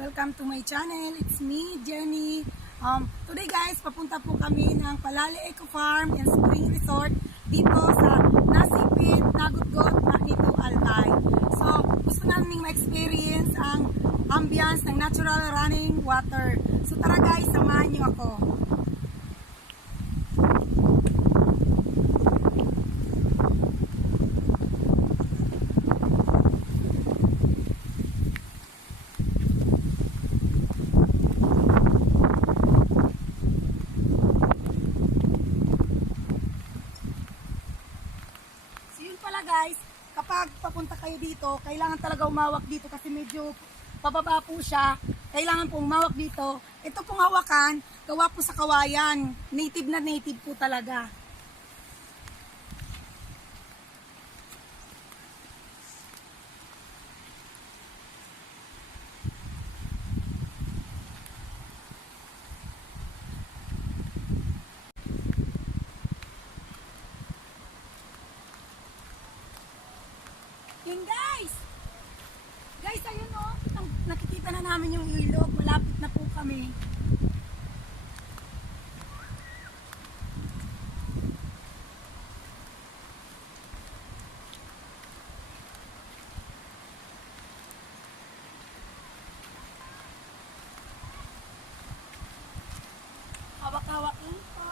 Welcome to my channel. It's me, Jenny. Today guys, papunta po kami ng Palali Eco Farm and Spring Resort dito sa Nasipit, Nagutgot, Magneto, Albay. So, gusto namin ma-experience ang ambience ng natural running water. So tara guys, samahan niyo ako. Guys, kapag papunta kayo dito, kailangan talaga umawak dito kasi medyo pababa po siya. Kailangan pong umawak dito. Ito pong hawakan, gawa po sa kawayan. Native na native po talaga. Guys, ayun o, nakikita na namin yung ilog, malapit na po kami. Hawak-hawak lang po.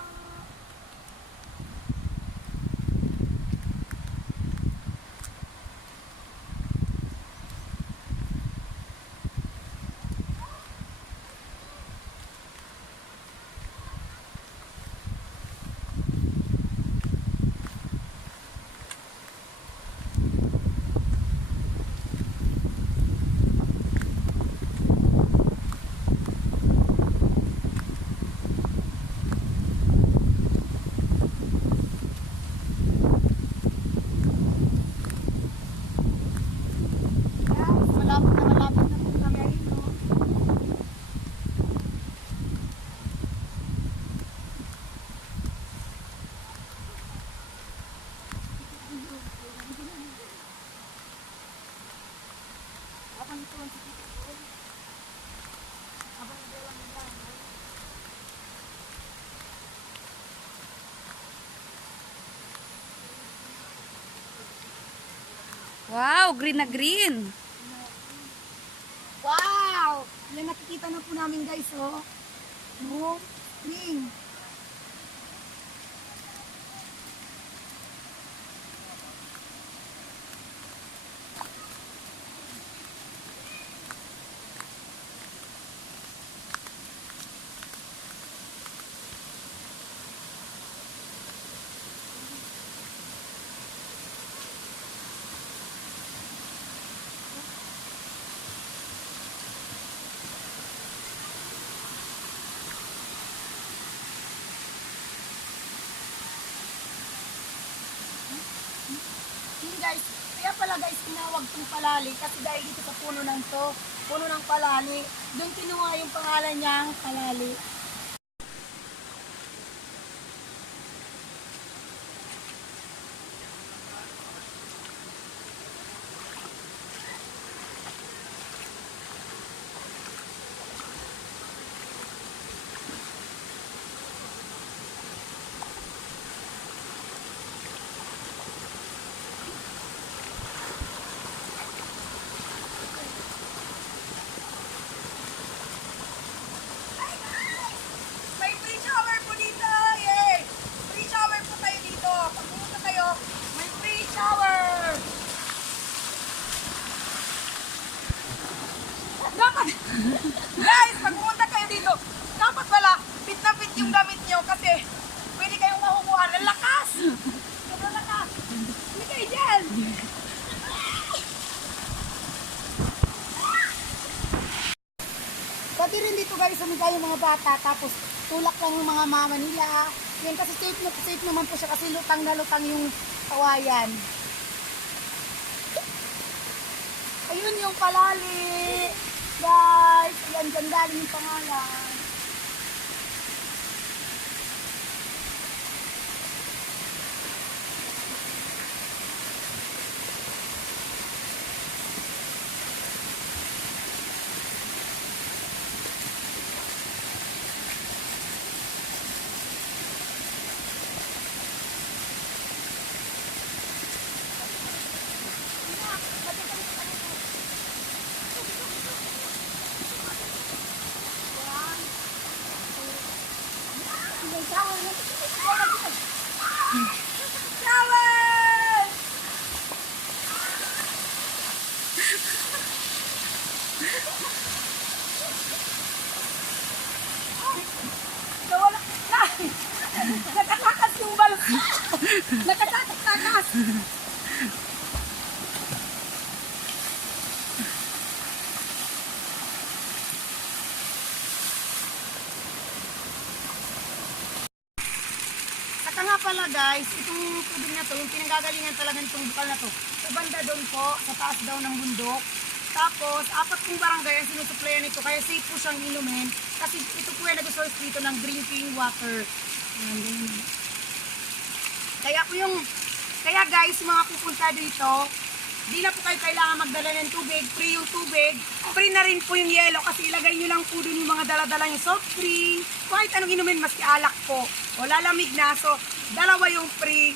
Wow, green na green. Wow! Yan nakikita na po namin guys, oh. No, spring. Guys, kaya pala guys tinawag itong Palali kasi dahil dito sa puno ng Palali, doon kinuha yung pangalan niyang Palali. Guys, pag pumunta kayo dito, dapat pala fit na fit yung gamit nyo kasi pwede kayong mahukuhan ng lakas. Sobrang lakas. Hindi kayo dyan. Pati rin dito guys, sumigay yung mga bata tapos tulak lang yung mga mama nila. Yan kasi safe naman po siya kasi lutang na lutang yung kawayan. Ayun yung Palali. Guys, ayan, ganda rin yung pangalan. Shower! Nawala na! Nakatakas yung balsa! Nakatakas! Saka nga pala guys, itong tubig na to, yung pinanggagalingan talaga nitong bukal na to, sa banda doon po, sa taas daw ng bundok. Tapos, 4 pong barangay ang sinusuplayan nito, kaya safe po siyang inumin. Kasi ito po yung nag-source dito ng drinking water. Ayan, ganyan. Kaya guys, yung mga pupunta dito, di na po kayo kailangan magdala ng tubig, free yung tubig. Free na rin po yung yelo kasi ilagay nyo lang po dun yung mga dala-dala yung soft drink. Kahit anong inumin, maski alak po. O lalamig na, so dalawa yung free.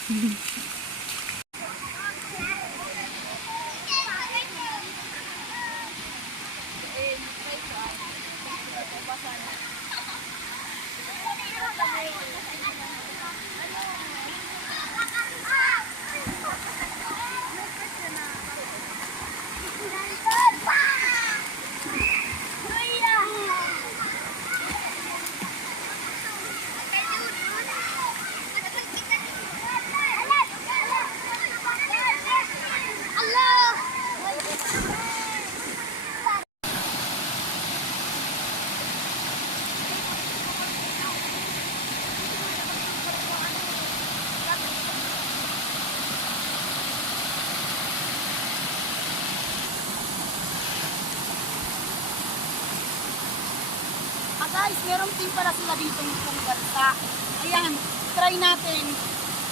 Guys, meron din pala sila dito yung bansa. Ayan, try natin.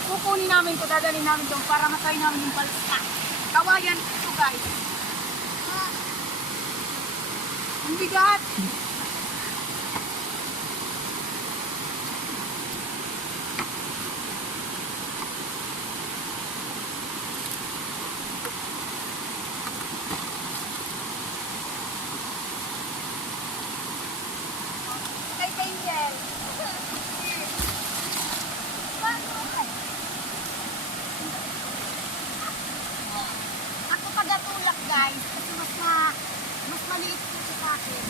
Kukunin namin ito, dadalhin namin doon para matry namin yung balsa. Kawayan ito guys. Ang bigat. Ako pagatulak guys, kasi mas maliit po siya sa akin.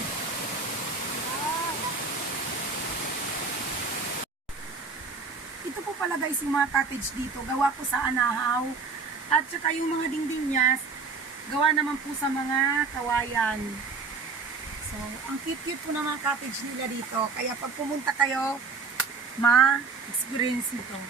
Ito po pala guys yung mga cottage dito, gawa po sa anahaw. At saka yung mga dingding niya, gawa naman po sa mga kawayan. So, ang cute-cute po ng mga cottage nila dito. Kaya pag pumunta kayo, ma-experience ito.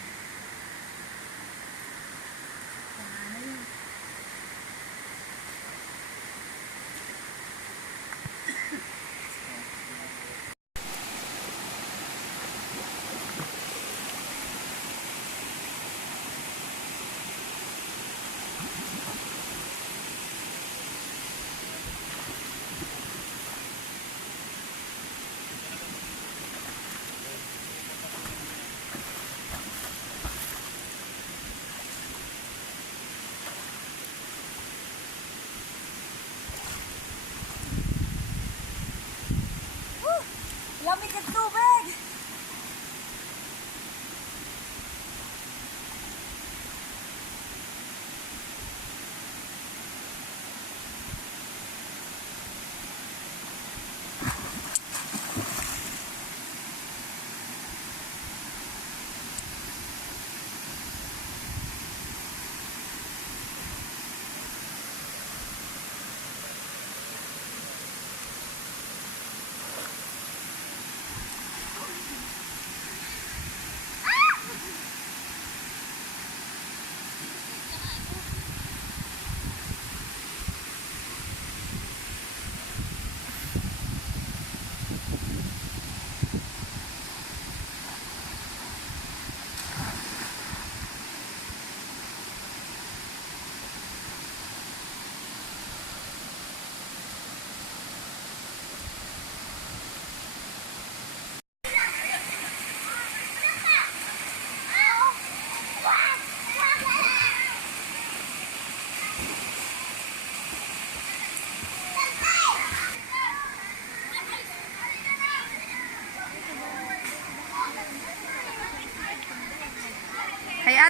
Lamig at tubig!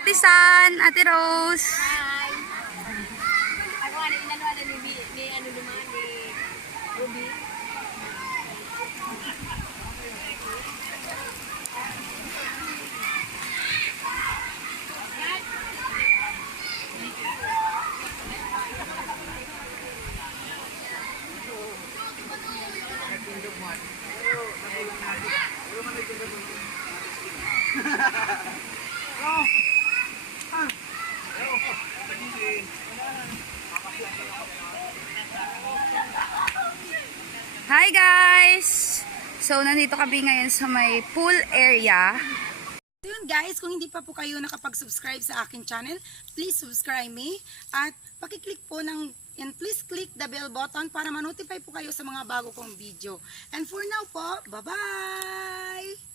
Ate San, Ate Rose. Hi! Ako ano, inanuan ni ano naman, ni Ruby. Hi guys! So, nandito kami ngayon sa may pool area. So yun guys, kung hindi pa po kayo nakapag-subscribe sa aking channel, please subscribe me at pakiclick po and please click the bell button para ma-notify po kayo sa mga bago kong video. And for now po, bye-bye!